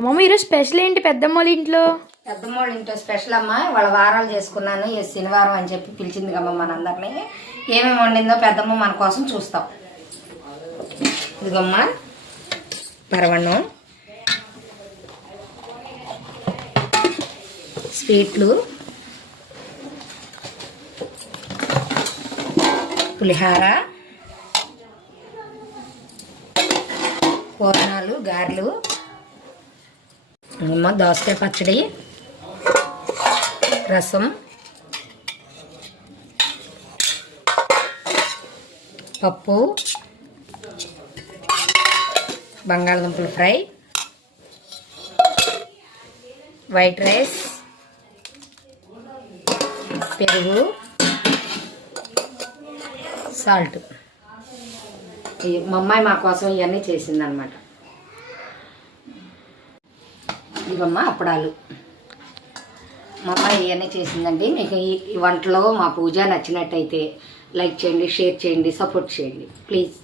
అమ్మమ్మ ఈరోజు స్పెషల్ ఏంటి పెద్దమ్మ వాళ్ళ ఇంట్లో? పెద్దమ్మోళ్ళ ఇంట్లో స్పెషల్ అమ్మ. వాళ్ళ వారాలు చేసుకున్నాను. ఈ శనివారం అని చెప్పి పిలిచింది కమ్మ మనందరినీ. ఏమేమి వండిందో పెద్దమ్మ మన కోసం చూస్తాం. ఇదిగమ్మ. పరవణం స్వీట్లు. పులిహార. పూర్ణాలు గారెలు. అమ్మ దోసకాయ పచ్చడి రసం పప్పు బంగాళదుంపల ఫ్రై వైట్ రైస్ పెరుగు సాల్ట్. ఈ- మా అమ్మాయి మా కోసం ఇవన్నీ చేసిందనమాట ఇవమ్మ అప్పడాలు. మా అమ్మ ఇవన్నీ చేసిందండి. మీకు ఈ వంటలో మా పూజ నచ్చినట్టయితే లైక్ చేయండి షేర్ చేయండి సపోర్ట్ చేయండి. ప్లీజ్.